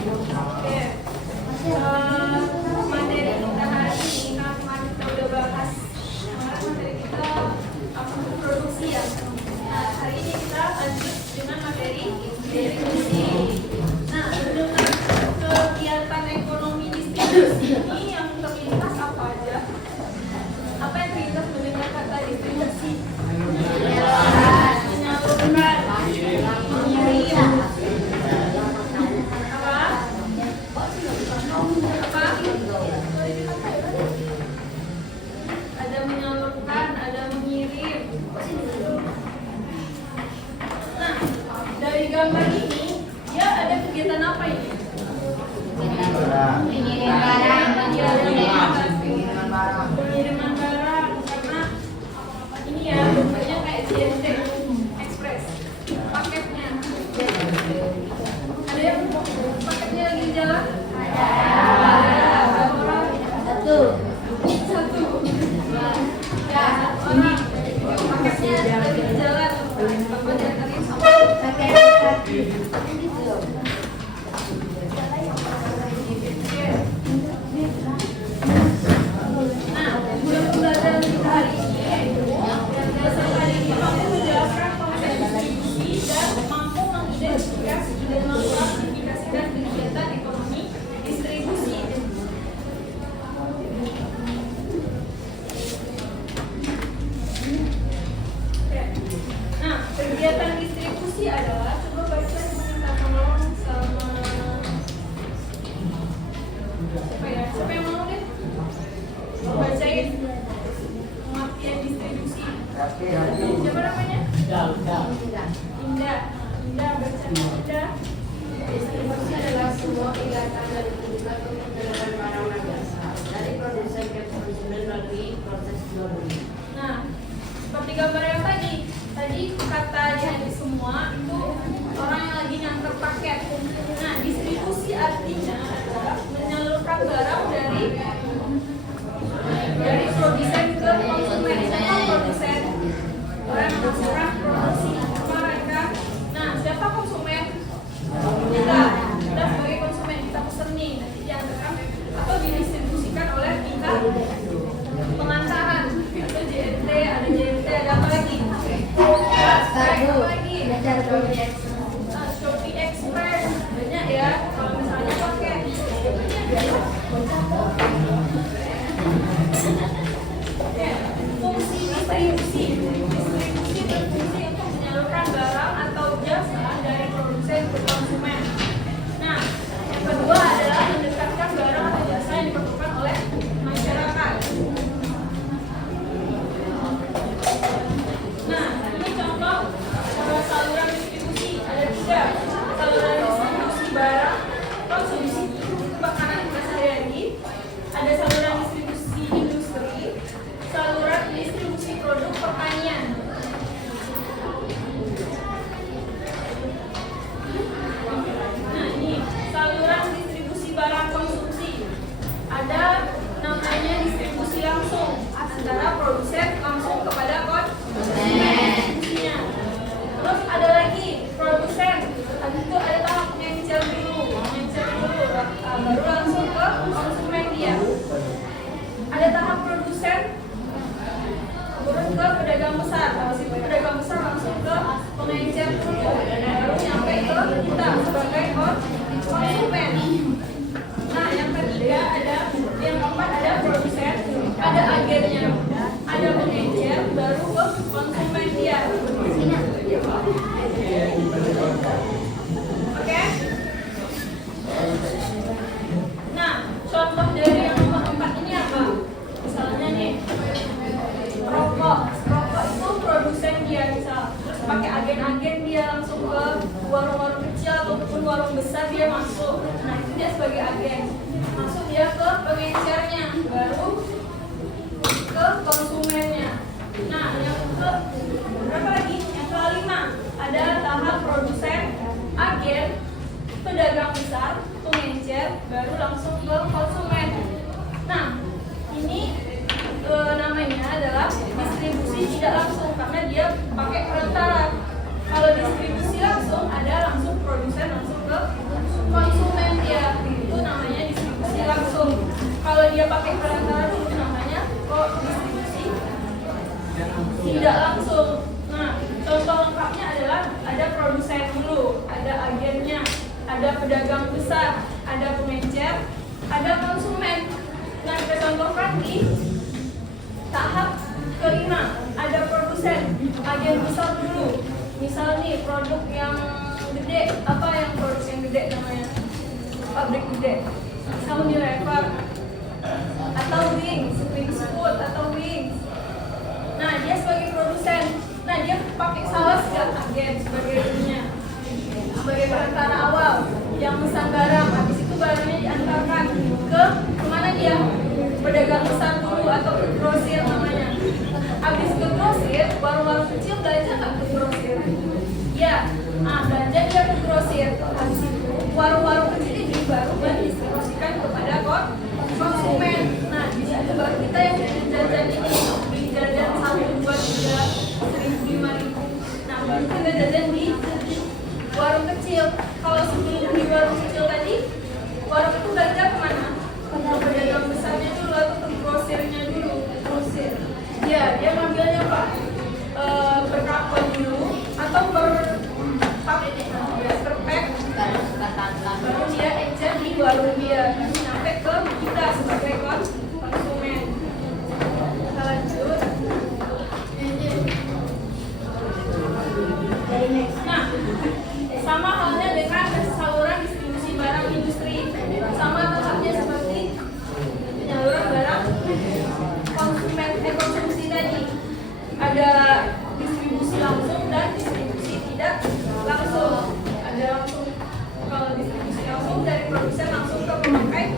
Oke. Materi kita hari ini kan kemarin kita udah bahas. Kemarin materi kita apa produksi ya. Nah, hari ini kita lanjut dengan materi distribusi. Nah, dengan kegiatan ekonomi distribusi ini yang terlintas apa aja? Apa yang terlintas mendengar kata distribusi? Menyalurkan, mengirim. Ada menyalurkan, ada mengirim. Nah, dari gambar ini dia ada kegiatan apa ini? Pengiriman barang, karena ini ya bentuknya kayak JNT Express. Paketnya ada yang paketnya lagi di jalan? Ada. Satu. Ya, orang paketnya lagi di jalan. Bapak diantarin sama Nah, guna pembelajaran kita hari ini yaitu dasar hari ini mampu menjelaskan konsep distribusi dan mampu mengidentifikasi dan mengklasifikasikan kegiatan ekonomi distribusi. Nah, kegiatan distribusi adalah, coba baca minta tolong sama siapa ya? Siapa yang mau deh? Bacain pengertian distribusi. Siapa namanya? Indah, baca Indah. Distribusi adalah sebuah kegiatan dari kebutuhan untuk penjualan barang dan jasa dari produsen ke konsumen melalui proses jual beli. Nah, seperti gambar yang tadi kata di semua itu orang yang lagi nganter paket. Nah, distribusi artinya adalah menyalurkan barang dari produsen ke konsumen. Siapa produsen? Orang yang menghasilkan produksi mereka. Nah, siapa konsumen? Kita sebagai konsumen, kita pesen nih, nanti diantarkan atau didistribusikan oleh kita pengantaran atau JNT, ada apa lagi? Shopee Express banyak ya. Kalau misalnya pakai fungsi distribusi berfungsi untuk menyalurkan barang atau jasa dari produsen ke konsumen. Nah, yang kedua adalah mendekatkan barang atau jasa yang diperlukan oleh masyarakat. Nah, ini contoh saluran distribusi. Ada 3 saluran distribusi barang konsumsi makanan kita sehari-hari, ada saluran distribusi industri, saluran distribusi produk pertanian. Nah, ini saluran distribusi barang konsumsi. Ada namanya distribusi langsung antara produsen langsung kepada konsumen. Terus ada lagi produsen, habis itu ada tahap mengecer dulu, baru langsung ke konsumen dia. Ada tahap produsen, turun ke pedagang besar, habis itu pedagang besar langsung ke pengecer dulu, baru nyampe ke kita sebagai konsumen. Nah, yang ketiga yang keempat ada produsen, ada agennya, ada pengecer, baru ke konsumen dia. Oke? Nah, contoh dari yang nomor 4 ini apa? Misalnya nih, rokok itu produsen dia misal, terus pakai agen-agen dia langsung ke warung-warung kecil ataupun warung besar dia masuk. Nah, itu dia sebagai agen. Masuk dia ke pengecernya, baru ke konsumennya. Nah, yang ke berapa lagi? Yang kelima ada tahap produsen, agen, pedagang besar, pengecer, baru langsung ke konsumen. Nah, ini namanya adalah distribusi tidak langsung karena dia pakai perantara. Kalau distribusi langsung ada langsung produsen langsung ke konsumen dia. ada pedagang besar, ada pengecer, ada konsumen. Nah, kita contohkan di tahap kelima, ada produsen. Bagian besar dulu. Misal nih produk yang gede, apa yang produk yang gede namanya? Pabrik gede. Misal Unilever atau Wings Food atau Wings. Nah, dia sebagai produsen. Nah, dia pakai saus gak agen sebagai ininya, sebagai perantara awal yang memesan barang. Habis itu barangnya diantarkan ke kemana dia? Pedagang besar dulu atau ke grosir namanya. Habis ke grosir, warung-warung kecil belanja nggak ke grosir? Ya, nah belanja dia ke grosir. Habis itu warung-warung kecil ini baru didistribusikan kepada konsumen. Nah, di situ baru kita yang jajan ini, beli jajan 1, 2, 3, 1.000, 5.000. Nah, baru kita jajan di warung kecil. Kalau sebelum di warung kecil tadi, warung itu belanja kemana? Pedagang besarnya dulu atau ke grosirnya dulu? Grosir. Ya, dia ngambilnya apa? Berkapon dulu atau berpack, baru dia ecer di warung dia, sampai ke kita sebagai konsumen. Kita lanjut. Nah, sama halnya dengan saluran distribusi barang industri, sama tahapnya seperti penyaluran barang konsumsi tadi. Ada distribusi langsung dan distribusi tidak langsung. Ada langsung, kalau distribusi langsung dari produsen langsung ke pemakai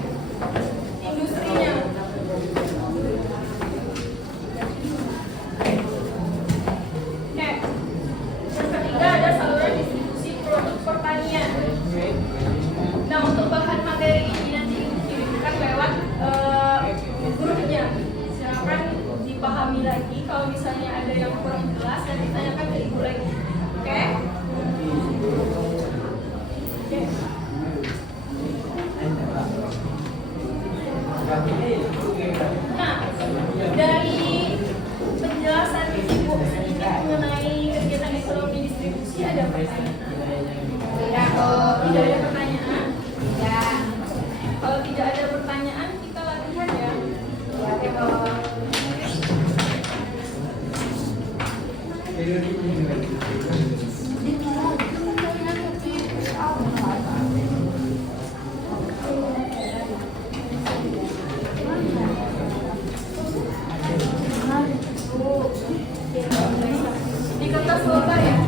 industrinya. Oke. Yang ketiga ada saluran distribusi produk pertanian. Nah, untuk bahan materi ini nanti dikirimkan lewat grupnya. Silakan dipahami lagi kalau misalnya ada yang kurang jelas dan ditanyakan ke ibu lagi. Oke? Nah, dari penjelasan ibu sedikit mengenai kegiatan ekonomi distribusi, ada pertanyaan? Tidak ada pertanyaan? Kalau tidak ada pertanyaan, kita latihan ya. Di kertas lebar ya?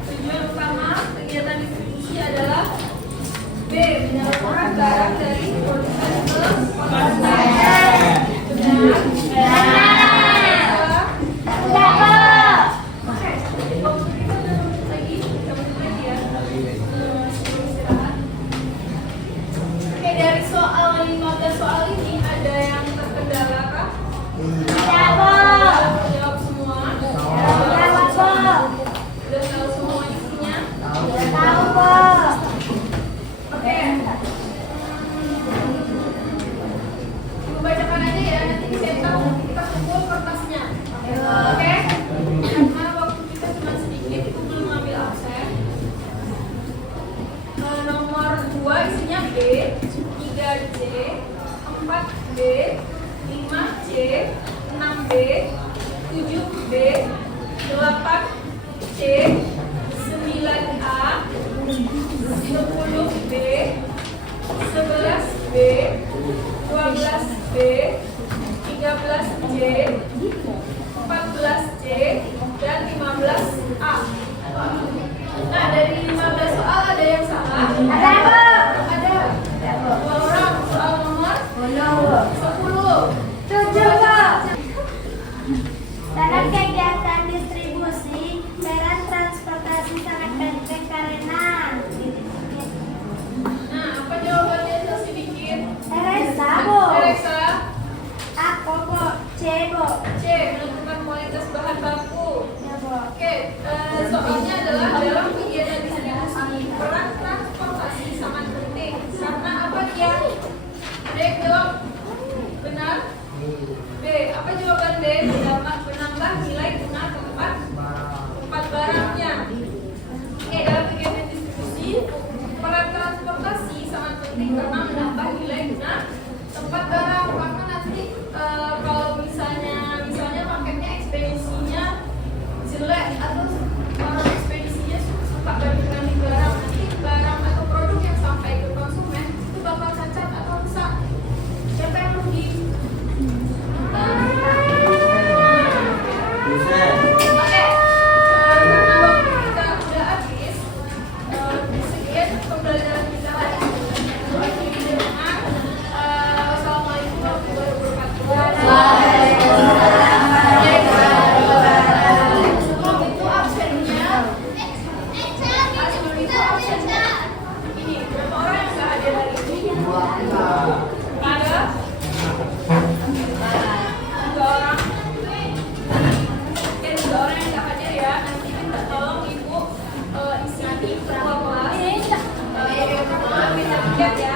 Tujuan utama kegiatan distribusi adalah B. Menyalurkan barang dari produsen ke konsumen. Oke, dari soal 15 soal ini ada yang terkendala kah? Jawab semua. Udah tahu semua isinya? Oke. Ibu bacakan aja ya, nanti dicetak kita kumpul kertasnya. Oke? Karena waktu kita cuma sedikit, itu belum ambil absen. Nomor 2 isinya B, 3C, 4B, 5C, 6B, 7B, 8C, 9A, 10B, B, 12B, 13C, 14C, dan 15A. Nah, dari 15 soal ada yang salah? Ada, Bu. Ada. Dua orang. Soal nomor 10. 7, Bu. Dalam kegiatan distribusi, peran transportasi sangat penting karena Nah, apa jawabannya Chelsea bikin? Teresa, Bu. Alexa, Aku, Bu. C, Bu. C. Menentukan kualitas bahan baku. Ya, Bu. Oke, soalnya adalah dalam kegiatan distribusi, peran transportasi sangat penting. Karena apa dia? Ada yang jawab benar? B. Apa jawaban B? Menambah nilai guna tempat barangnya. Oke, dalam kegiatan distribusi, peran transportasi sangat penting karena menambah nilai guna tempat barang. Karena nanti kalau misalnya paketnya ekspedisinya jelek atau orang ekspedisinya suka balik-balik barang, nanti barang atau produk yang sampai ke konsumen itu bakal cacat atau rusak. Siapa yang rugi? Oke, karena waktu kita udah habis, sekian pembelajaran kita hari ini. Doa diri dengan wassalamualaikum warahmatullahi wabarakatuh. Sebelum itu absennya, ini berapa orang yang nggak hadir hari ini? Ada? 3 orang. Oke, 3 orang yang nggak hadir ya. Nanti minta tolong ibu isi ketua kelas. Kita tiket ya.